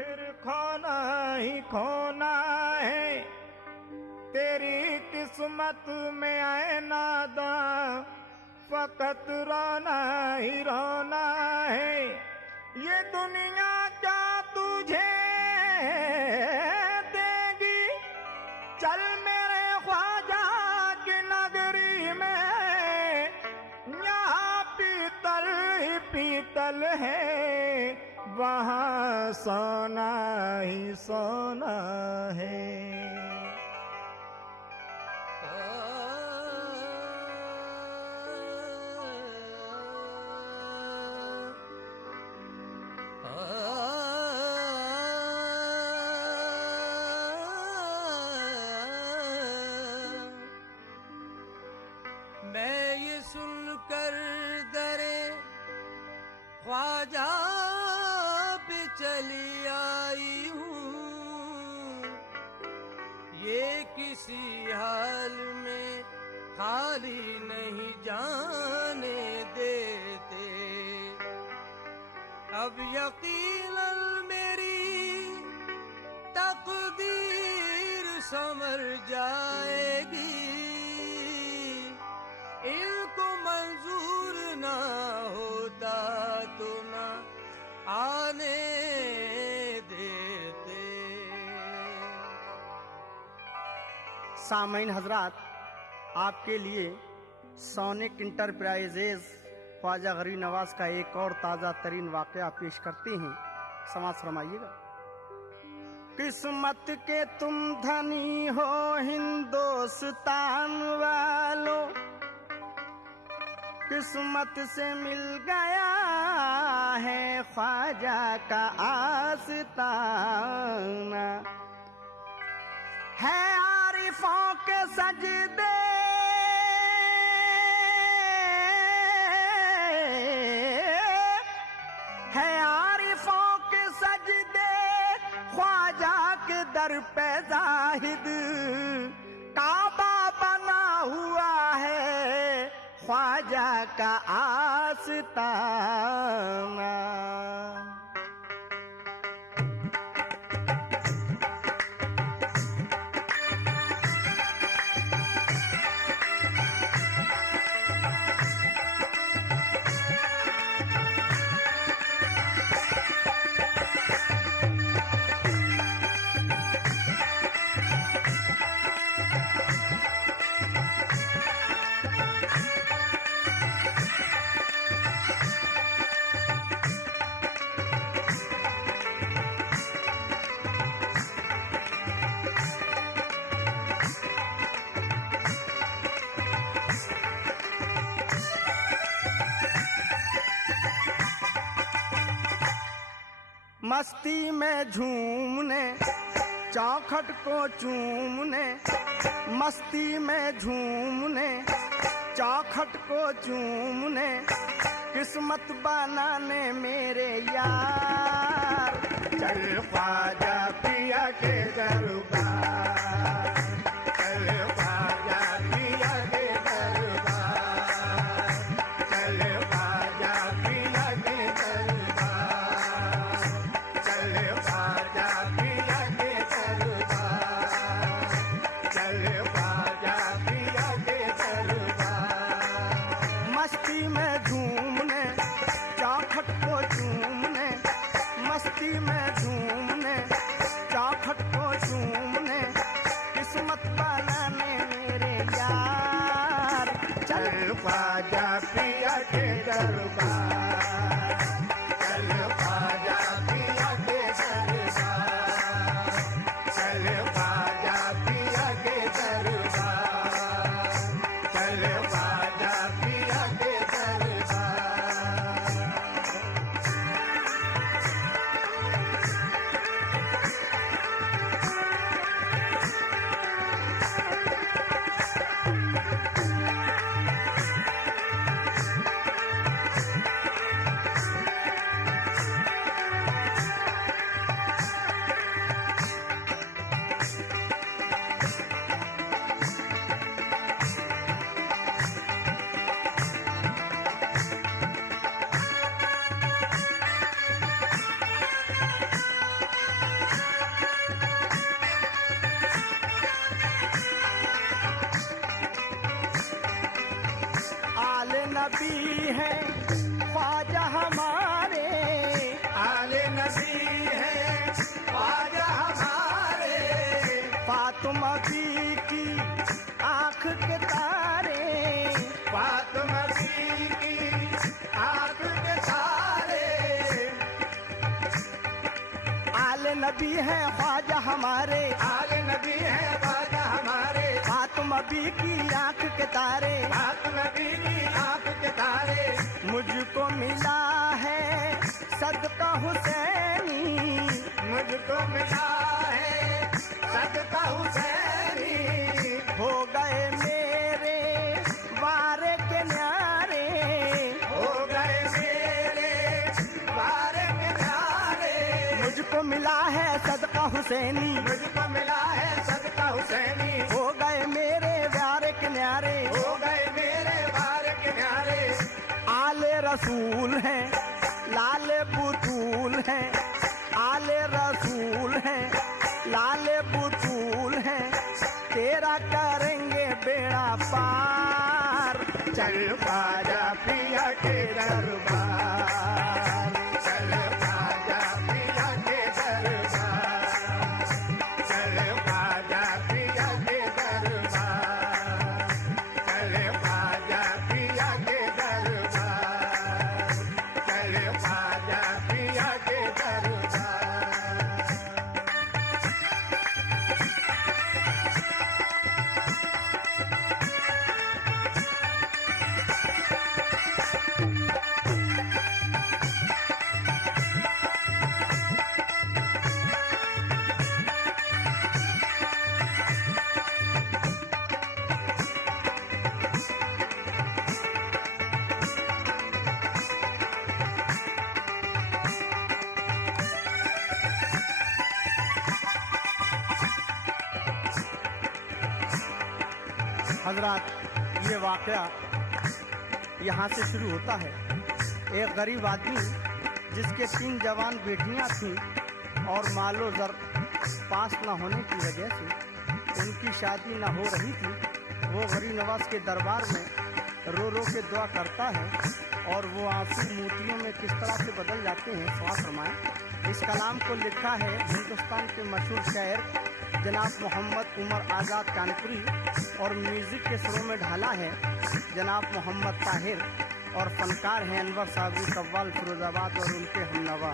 फिर खोना ही खोना है, तेरी किस्मत में आए नादा, फकत रोना ही रोना है। ये दुनिया क्या तुझे देगी, चल मेरे ख्वाजा की नगरी में, यहाँ पीतल ही पीतल है, वहाँ सोना ही सोना है। मैं ये सुनकर दरे ख्वाजा पे चली आई हूँ, ये किसी हाल में खाली नहीं जाने देते। अब यकीनन मेरी तकदीर संवर जाएगी, इनको मंजूर ना होता तो ना आने देते। सामईन हजरात, आपके लिए सोनिक इंटरप्राइजेज ख्वाजा गरीब नवाज का एक और ताज़ा तरीन वाक़या पेश करते हैं, समाज फरमाइएगा। किस्मत के तुम धनी हो हिंदुस्तान वालों, किस्मत से मिल गया है ख्वाजा का आस्ताना, है आरिफों के सजदे है आरिफों के सजदे, ख्वाजा के दर पे जाहिद काबा बना हुआ है ख्वाजा का आस्ताना। मस्ती में झूमने चौखट को चूमने, मस्ती में झूमने चौखट को चूमने, किस्मत बनाने मेरे यार, चल ख्वाजा पिया के दरबार, चल ख्वाजा पिया के दरबार, चल ख्वाजा पिया के दरबार, चल ख्वाजा पिया के दरबार, चल ख्वाजा पिया के दरबार। मस्ती में झूमने चौखट को चूमने, मस्ती में झूमने चौखट को चूमने, किस्मत बनाने मेरे यार, चल ख्वाजा पिया के दरबार, चल ख्वाजा पिया के दरबार, चल ख्वाजा पिया के दरबार, चल ख्वाजा पिया के दरबार। है ख्वाजा हमारे, आले नबी है ख्वाजा हमारे, फातिमा बी की आंख के तारे, फातिमा बी की आंख के तारे, आले नबी है ख्वाजा हमारे, आले नबी है ख्वाजा हमारे, फातिमा बी की आंख के तारे, फातिमा बी की आंख के तारे, मुझको मिला है सदका हुसैनी, मुझको मिला है सदका हुसैनी, हो गए मेरे वारे के न्यारे, हो गए मेरे बारे में प्यारे, मुझको मिला है सदका हुसैनी, मुझको मिला है सदका हुसैनी, हो गए मेरे वारे के न्यारे, हो गए मेरे बारे के न्यारे, आले रसूल हैं लाले बुतूल हैं, आले रसूल हैं लाले बुतूल हैं, तेरा करेंगे बेड़ा पार, चल ख्वाजा पिया के दरबार, चल ख्वाजा पिया के दरबार, चल ख्वाजा पिया के दरबार, चल ख्वाजा पिया के दरबार, चल ख्वाजा पिया के दरबार। हजरात ये वाक़या यहाँ से शुरू होता है। एक गरीब आदमी जिसके 3 जवान बेटियाँ थीं और मालो ज़र पास न होने की वजह से उनकी शादी न हो रही थी, वो गरीब नवाज के दरबार में रो रो के दुआ करता है और वो आंसू मोतियों में किस तरह से बदल जाते हैं सवाल फरमाएं। इस कलाम को लिखा है हिंदुस्तान के मशहूर शायर जनाब मोहम्मद उमर आज़ाद कानपुरी और म्यूज़िक के सुरों में ढाला है जनाब मोहम्मद ताहिर और फनकार हैं अनवर साबरी कव्वाल फिरोजाबाद और उनके हमनवा।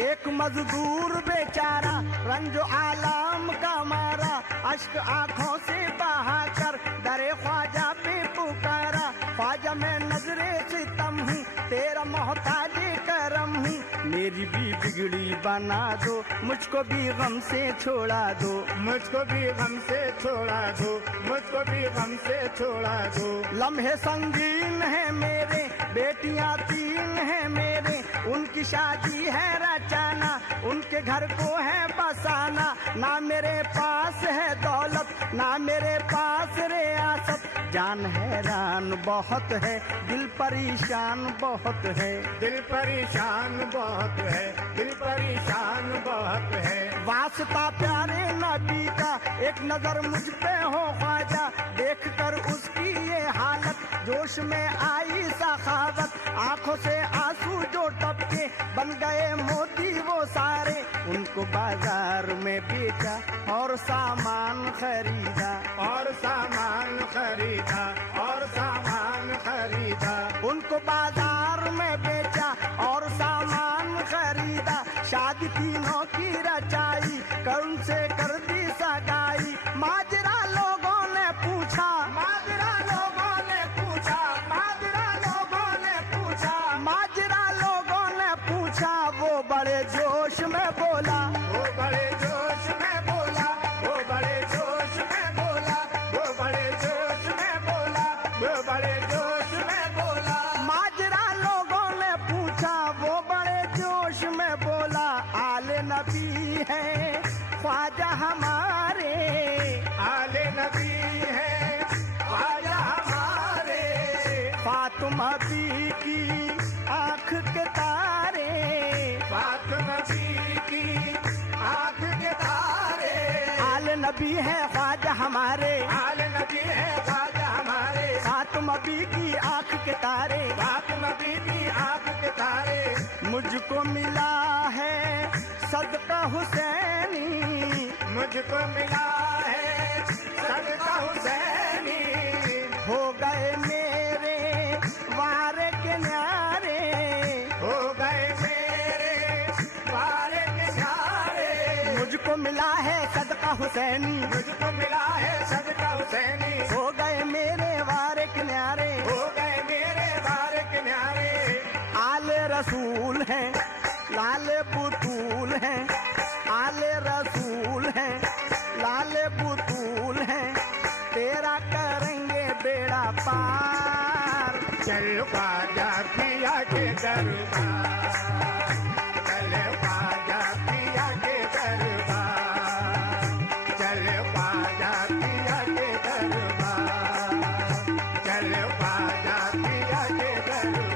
एक मजदूर बेचारा रंजो आलाम का मारा, अश्क आंखों से बहाकर दरे ख्वाजा पे पुकारा, ख्वाजा मैं नजरे सितम हूँ तेरा मोहताज करम हूँ, मेरी भी बिगड़ी बना दो मुझको भी गम से छोड़ा दो, मुझको भी गम से छोड़ा दो, मुझको भी गम से छोड़ा दो। लम्हे संगीन है मेरे बेटियां 3 हैं मेरे, उनकी शादी है रचाना उनके घर को है बसाना, ना मेरे पास है दौलत ना मेरे पास रियासत, जान हैरान बहुत है दिल परेशान बहुत है, दिल परेशान बहुत है, दिल परेशान बहुत है। वास्ता प्यारे नबी का एक नजर मुझ पे हो ख्वाजा, देख कर उसकी ये हालत जोश में आई सखावत, आंखों से आंसू जो टपके बन गए मोती वो सारे, उनको बाजार में बेचा और सामान खरीदा, और सामान खरीदा, और सामान खरीदा, उनको बाजार में बेचा और सामान खरीदा, शादी तीनों की रचाई करुण से कर दी सगाई, माजरा लोगों ने पूछा, माजरा लोगों ने पूछा, माजरा लोगों ने पूछा, माजरा लोगों ने पूछा, वो बड़े जोश में बोला, वो बड़े जोश में बोला, वो बड़े जोश में बोला, वो बड़े जोश में बोला, वो बड़े जोश में बोला, माजरा लोगों ने पूछा, वो बड़े जोश में बोला, आले नबी है ख्वाजा हमारे, आले नबी है ख्वाजा हमारे, फातिमा बी की आंख के तारे, फातिमा बी की आंख के तारे, आले नबी है ख्वाजा हमारे, आल नबी है ख्वाजा हमारे, फातिमा बी की आंख के तारे, फातिमा बीबी आंख के तारे, मुझको मिला है सदका हुसैनी, मुझको मिला है सदका हुसैनी, हो गए मेरे वारे के न्यारे, हो गए मेरे वारे के न्यारे, मुझको मिला है सदका हुसैनी, मुझको मिला है सदका हुसैनी, हो गए मेरे वारे के न्यारे, हो गए मेरे वारे के न्यारे, आले रसूल हैं लाल बुतूल हैं, आले रसूल हैं लाल बुतूल हैं, तेरा करेंगे बेड़ा पार। चल ख्वाजा पिया के दरबार, चल ख्वाजा पिया के दरबार, चल ख्वाजा पिया के दरबार, चल ख्वाजा पिया के दरबार।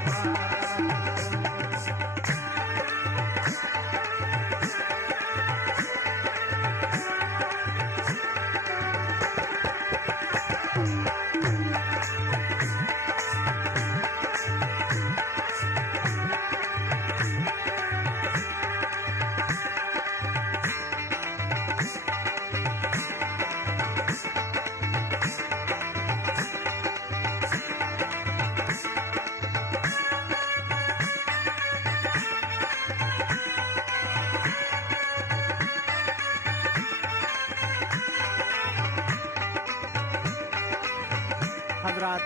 हजरात,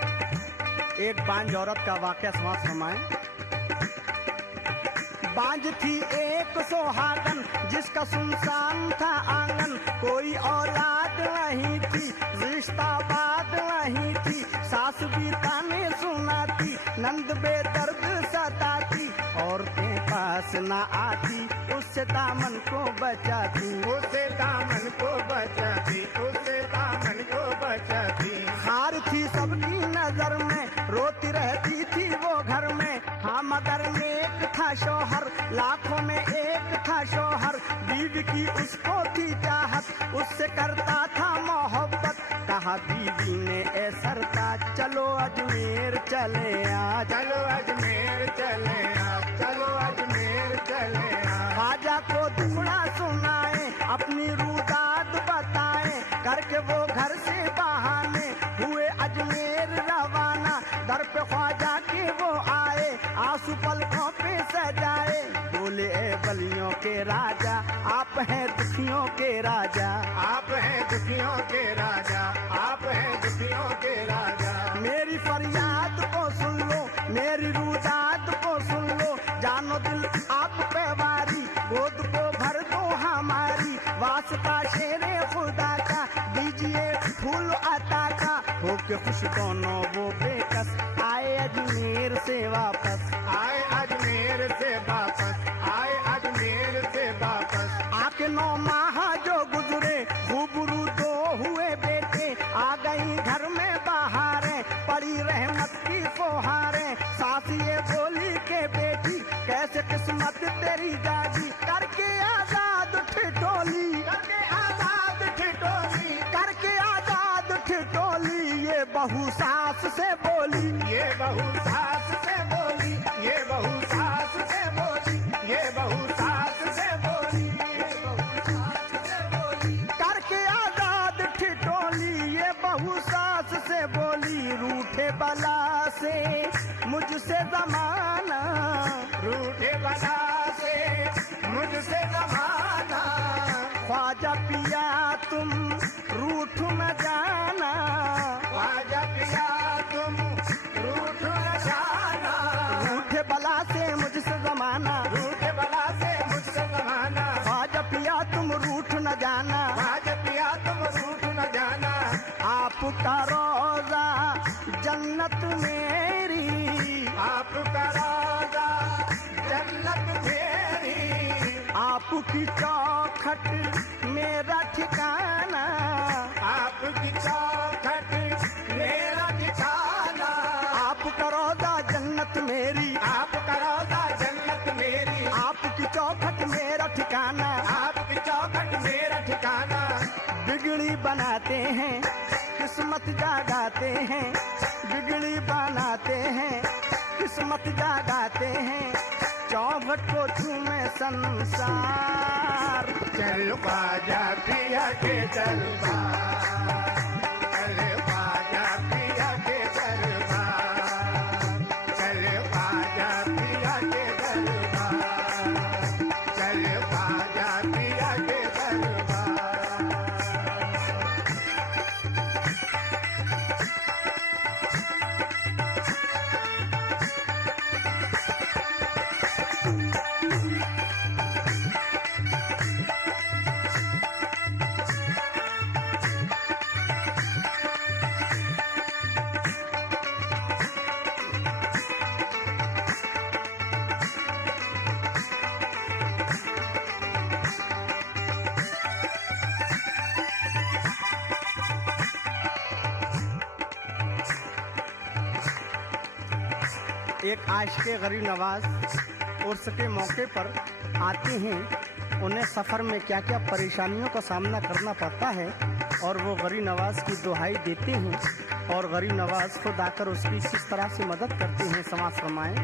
एक बांझ औरत का वाकया समाज फरमाएं। बांझ थी एक सोहागन, जिसका सुनसान था आंगन, कोई औलाद नहीं थी, रिश्ता बात नहीं थी, सास भी ताने सुनाती, नंद बेदर्द सताती, औरतें पास न आती, उससे दामन को बचाती, उससे दामन को बचाती, उससे दामन को बचाती, हार थी सबकी नजर में, रोती रहती थी वो घर में, हाँ मगर नेक था शौहर, लाखों में एक था शौहर, बीवी की उसको थी चाहत, उससे करता था मोहब्बत, कहा बीवी ने ए सरताज, चलो अजमेर चले आ, चलो अजमेर चले आ, चलो अजमेर चले आ, ख्वाजा को दुखड़ा सुनाए, अपनी रुदाद बताए, करके वो घर से बहाने हुए अजमेर रवाना, दर पे ख्वाजा के वो आए, आंसू पलकों पे सजाए, बोले ए बलियों के राजा, आप हैं दुखियों के राजा, आप हैं दुखियों के राजा, आप हैं दुखियों के राजा, मेरी फरियाद को सुन लो, मेरी रुदाद को सुन लो, जानो दिल आप पे वारी, गोद को भर दो हमारी, वास्ता शेरे खुदा का, दीजिए फूल अता का, होके खुश दोनों वो बेकस, आए अजमेर से वापस, आए अजमेर से वापस, आए अजमेर से वापस, आके 9 माह जो गुजरे, खूबरू 2 हुए बेटे, आ गई घर में बहारें, पड़ी रहमत की फुहारें, सास ये बोली के बेटी, कैसे किस्मत तेरी जागी, करके आजाद ठिठोली, करके आजाद ठिठोली, करके आजाद ठिठोली, ये बहू सास से बोली, ये बहू सास से बोली, ये बहू सास से बोली, ये बहू सास से बोली, ये बहू सास से बोली, करके आजाद ठिठोली, ये बहू सास से बोली, रूठे बला से मुझसे जमाना, रूठे बला से मुझसे जमाना, ख्वाजा पिया तुम रूठ न जाना, ख्वाजा पिया तुम रूठ न जाना, रूठे बला से मुझसे जमाना, रूठे बला से मुझसे जमाना, ख्वाजा पिया तुम रूठ न जाना, ख्वाजा पिया तुम रूठ न जाना, आपका रोजा जन्नत मेरी, आपका राजा जन्नत मेरी, आपकी चौखट मेरा ठिकाना, आपकी चौखट मेरा ठिकाना, आपका रोजा जन्नत मेरी, आपका रोजा जन्नत मेरी, आपकी चौखट मेरा ठिकाना, आपकी चौखट मेरा ठिकाना, बिगड़ बिगड़ी बनाते हैं, किस्मत जागाते हैं, बिगड़ी बनाते हैं, किस्मत जागाते हैं, चौखट को झूमे संसार। चल ख्वाजा पिया के दरबार, चल ख्वाजा पिया के दरबार, चल ख्वाजा पिया के दरबार, चल ख्वाजा पिया के दरबार। एक आशिक़े गरीब नवाज उर्स के मौके पर आते हैं, उन्हें सफ़र में क्या क्या परेशानियों का सामना करना पड़ता है और वो गरीब नवाज की दुहाई देते हैं और गरीब नवाज खुद आकर उसकी किस तरह से मदद करते हैं। समाज फरमाएं।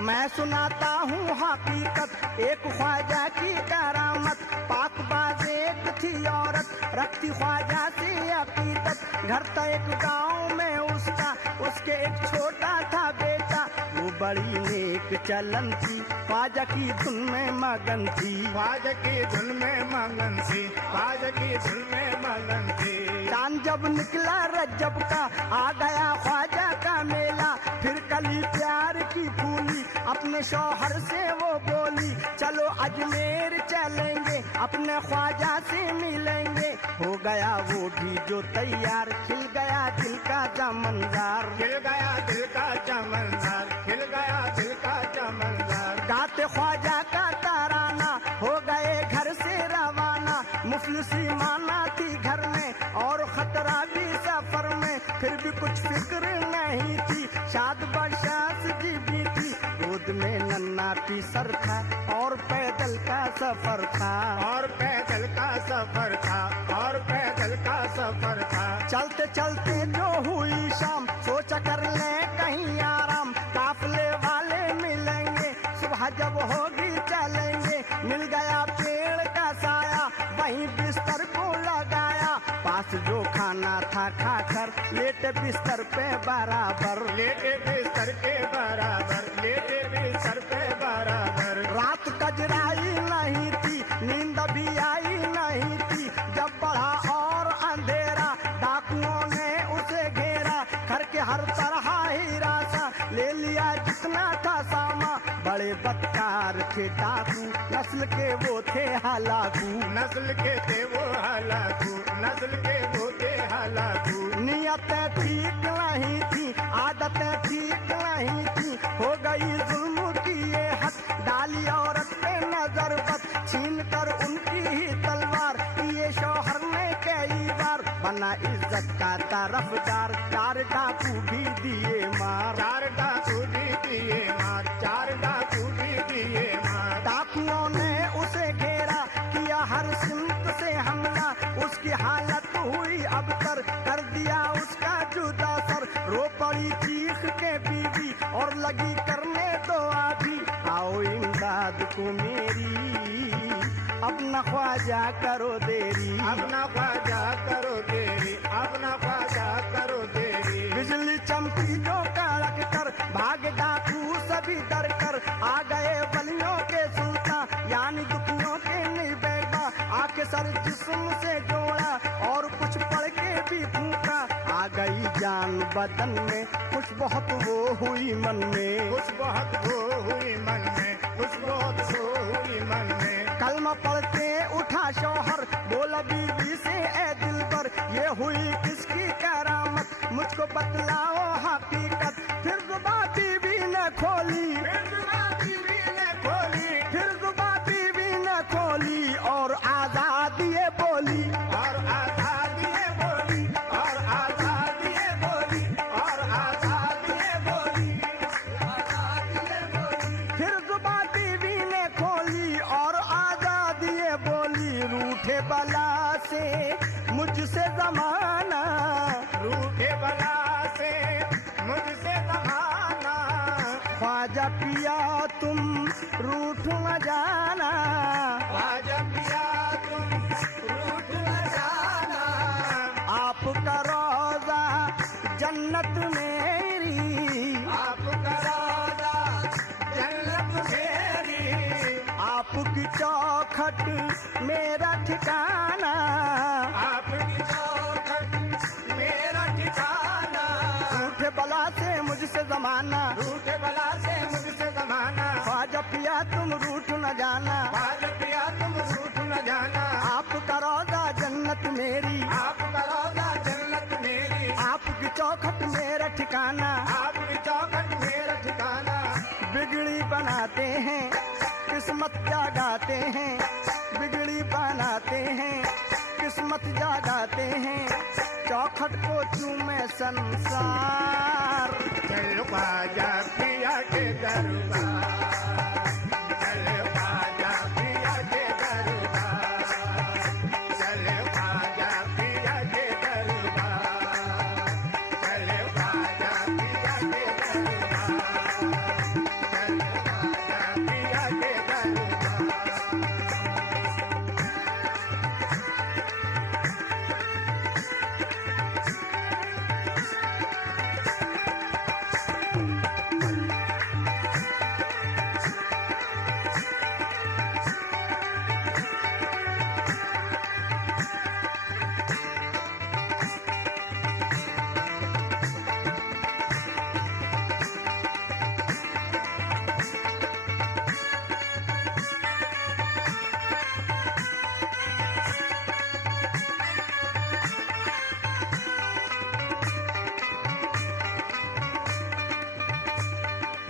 मैं सुनाता हूँ हकीकत एक ख्वाजा की करामत, पाकबाज एक थी औरत रखती ख्वाजा से अकीदत। घर था एक गाँव में उसका, उसके एक छोटा था बेटा, वो बड़ी नेक चलन थी, ख्वाजा की धुन में मगन थी, ख्वाजा की धुन में मगन थी, ख्वाजा की धुन में मगन थी। चांद जब निकला रजब का आ गया ख्वाजा का मेला, फिर कली प्यार की फूली अपने शौहर से वो बोली, चलो अजमेर चलेंगे अपने ख्वाजा से मिलेंगे। हो गया वो भी जो तैयार, खिल गया दिल का चमनदार, खिल गया दिल का चमनदार, खिल गया दिल का चमनदार। गाते ख्वाजा का तराना हो गए घर से रवाना, मुफलिसी माना थी घर में और खतरा भी सफर में, फिर भी कुछ फिक्र नहीं थी, शाद बशास जी भी थी, गोद में नन्ना पी सर था और पैदल का सफर था, और पैदल का सफर था, और पैदल का सफर था। चलते चलते जो हुई शाम, सोचा कर ले कहीं आराम, काफले वाले मिलेंगे सुबह जब होगी चलेंगे। मिल गया पेड़ का साया, वहीं बिस्तर को लगाया, पास जो खाना था खाकर लेटे बिस्तर पे बराबर, लेटे बिस्तर के बराबर, लेटे बिस्तर पे बराबर। रात कजराई नहीं थी, नींद भी आई नहीं थी, जब बढ़ा और अंधेरा डाकुओं ने उसे घेरा, घर के हर तरह हीरा सा ले लिया जितना था सामा, बड़े बदकार थे डाकू नस्ल के वो थे हलाकू, नस्ल के थे वो हलाकू, नस्ल के वो थे हलाकू। नियतें ठीक नहीं थी, आदतें ठीक नहीं थी, हो गई जुल्म की ये हद, डाली औरत पे नजर बद, छीन कर उनकी ही तलवार, ये शौहर ने कई बार बना इज्जत का तरफदार, चार डाकू भी दिए मार, चार डाकू भी दिए मार, चार डाकू भी दिए मार। डाकुओं ने उसे घेरा किया हर सिमत से हमला, उसकी हालत हुई अबतर, कर दिया उसका जुदा सर, रो पड़ी चीख के बीवी और लगी करने दुआ भी, आओ इमदाद को मेरी अपना ख्वाजा करो देरी, अपना ख्वाजा करो देरी, अपना ख्वाजा करो देरी। बिजली चमकी जो कड़क कर भाग डाकू सभी डर कर, आ गए बलियों के सुल्तान यानी दुखियों के निबेगा, आके सर जिस्म से जोड़ा और कुछ पढ़ के भी फूका, आ गई जान बदन में कुछ बहुत वो हुई मन में, कुछ बहुत वो हुई मन में, कुछ बहुत वो हुई मन में। कलमा पढ़ते उठा शौहर बोला बीवी से ए दिल पर, ये हुई किसकी करामत मुझको बतलाओ हकीकत, फिर जुबान बीवी ने खोली, फिर जुबान बीवी ने खोली, फिर जुबान बीवी ने खोली और आजाद ये बोली, और आजाद ये बोली, और आजाद ये बोली, और आजाद ये बोली, आजाद ये बोली। फिर जुबान बीवी ने खोली और आजाद ये बोली, रूठे ख्वाजा पिया तुम रूठ न जाना, ख्वाजा पिया तुम रूठ न जाना, आपका रोजा जन्नत मेरी, आपका रोजा जन्नत मेरी, आपकी चौखट मेरा ठिकाना, आपकी चौखट मेरा ठिकाना, रूठे बला से मुझसे जमाना, रूठे बला से मुझसे जमाना, ख्वाजा पिया तुम रूठ न जाना, ख्वाजा पिया तुम रूठ न जाना, आपका रोजा जन्नत मेरी, आपका रोजा जन्नत मेरी, आपकी चौखट मेरा ठिकाना, आपकी चौखट मेरा ठिकाना, बिगड़ी बनाते हैं किस्मत जागाते हैं, बिगड़ी बनाते हैं किस्मत जागाते हैं, चौखट को चूमे संसार। चल ख्वाजा पिया के दरबार, चल ख्वाजा पिया के दरबार, चल ख्वाजा पिया के दरबार, चल ख्वाजा पिया के दरबार, चल ख्वाजा पिया के दरबार।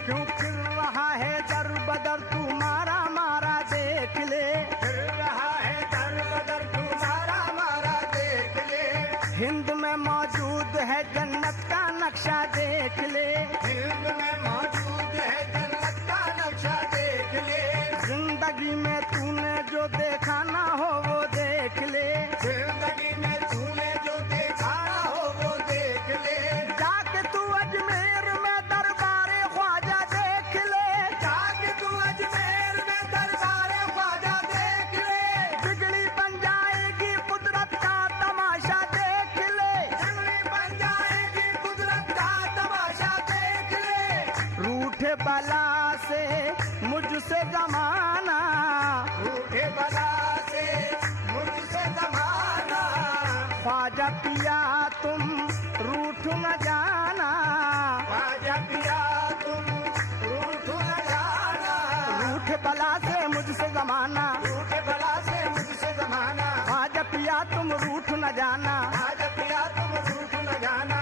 क्यों फिर रहा है दर बदर तू मारा मारा देख ले, फिर रहा है दर बदर तुम्हारा मारा देख ले, हिंद में मौजूद है जन्नत का नक्शा देख ले, हिंद में मौजूद है जन्नत का नक्शा देख ले, जिंदगी में तूने जो देखा ना हो वो देख ले, जिंदगी में तूने जो देखा ना हो वो देख ले, जाके तू अजमेर में दरबारे ख्वाजा देख ले, जाके तू अजमेर में दरबारे ख्वाजा देख ले, बिगड़ी बन जाएगी कुदरत का तमाशा देख ले, बिगड़ी बन जाएगी कुदरत का तमाशा देख ले, रूठे बला से मुझसे जमाना, रूठे बला से मुझसे जमाना, ख्वाजा पिया तुम रूठ न जाना, ख्वाजा पिया तुम रूठ न जाना, रूठे बला से मुझसे जमाना, रूठे बला से मुझसे जमाना, ख्वाजा पिया तुम रूठ न जाना, ख्वाजा पिया तुम रूठ न जाना,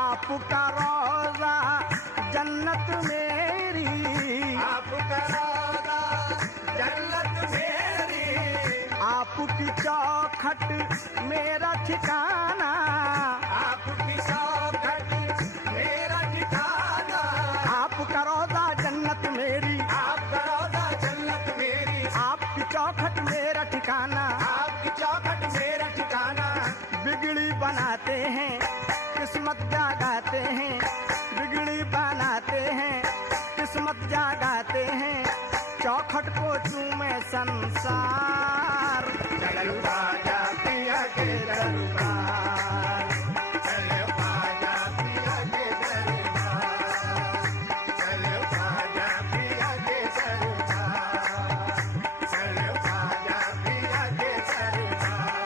आपका रोजा जन्नत मेरी, आपका रोजा जन्नत मेरी, आपकी चौखट मेरा ठिकाना, आपकी चौखट मेरा ठिकाना, आपका रोजा जन्नत मेरी, आपका रोजा जन्नत मेरी, आपकी चौखट मेरा ठिकाना, आपकी चौखट मेरा ठिकाना, बिगड़ी बनाते हैं किस्मत जागाते हैं, बिगड़ी बनाते हैं किस्मत जागाते हैं, चौखट को चूमे संसार। चल ख्वाजा पिया के दरबार, चल ख्वाजा पिया के दरबार, चल ख्वाजा पिया के दरबार, चल ख्वाजा पिया के दरबार,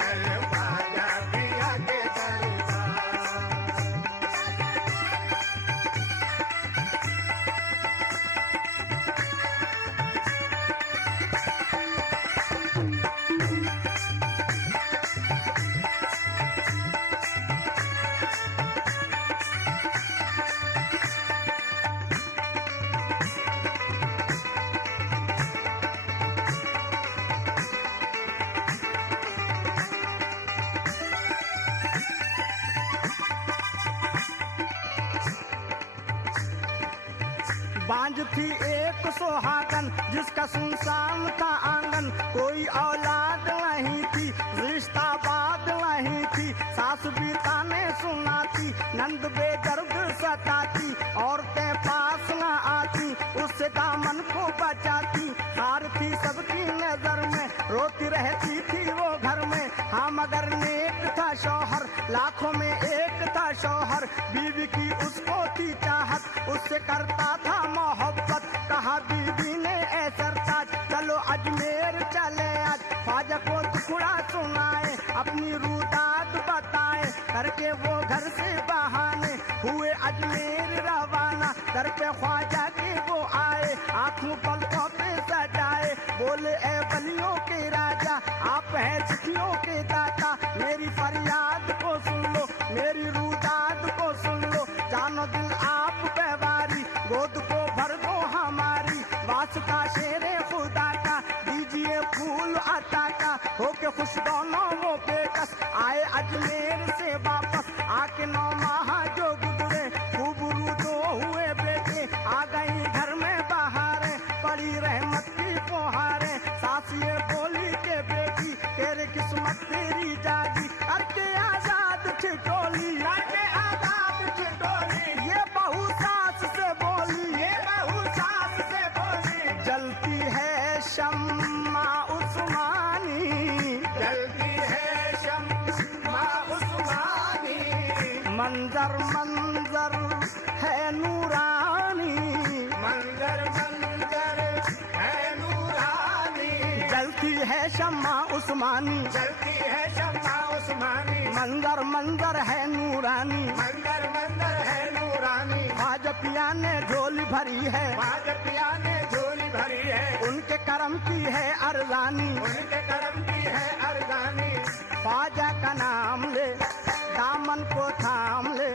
चल ख्वाजा पिया के दरबार। बांझ थी एक सुहागन जिसका सुनसान था आंगन, कोई औलाद नहीं थी, रिश्ता बात नहीं थी, सास भी ताने सुनाती, नंद बेदर्द सताती, औरतें पास न आती, उससे दामन को बचाती, हार थी सबकी नजर में, रोती रहती थी वो घर में। हाँ मगर नेक था शौहर, लाखों में एक था शौहर, बीवी की उसको थी चाहत, उससे करता था मोहब्बत। कहा बीवी ने ऐसर ताज, चलो अजमेर चले आज, ख्वाजा को टुकड़ा सुनाए, अपनी रूदात बताए, करके वो घर से बहाने हुए अजमेर रवाना। दर पे ख्वाजा के वो आए, आंखों पलकों पे सजाए, बोले ए बलियों के राजा, आप है चिट्ठियों के दाता, मेरी फरियाद को सुन लो, मेरी रूदात को सुन लो, जानो दिल आप पे वारी, गोद को भर दो हमारी, वास्ता शेरे खुदा का, दीजिए फूल अता का, होके खुश दोनों वो बेकस, आए अजमेर से वापस, आके 9 माह जो गुजरे, खूब रूदो हुए बेटे, आ गई घर में बहारें, पड़ी रहमत की फुहारें, सास ये बोली के बेटी, तेरे किस्मत तेरी जागी, करके आजाद ठिठोली, करके आजाद ठिठोली, ये बहू सास से बोली, ये बहू सास से बोली, जलती है शम्मा उस्मानी, जलती है शम्मा उस्मानी, मंजर मंजर है नूरानी, मंजर मंजर है नूरानी, जलती है शम्मा उस्मानी, जलती है शम्मा उस्मानी, मंजर मंजर है नूरानी, मंजर मंजर है नूरानी, आज पिया ने झोली भरी है, भाजपिया ने झोली भरी है, उनके करम की है अरजानी, उनके करम की है अरजानी, ख्वाजा का नाम ले, दामन को थाम ले,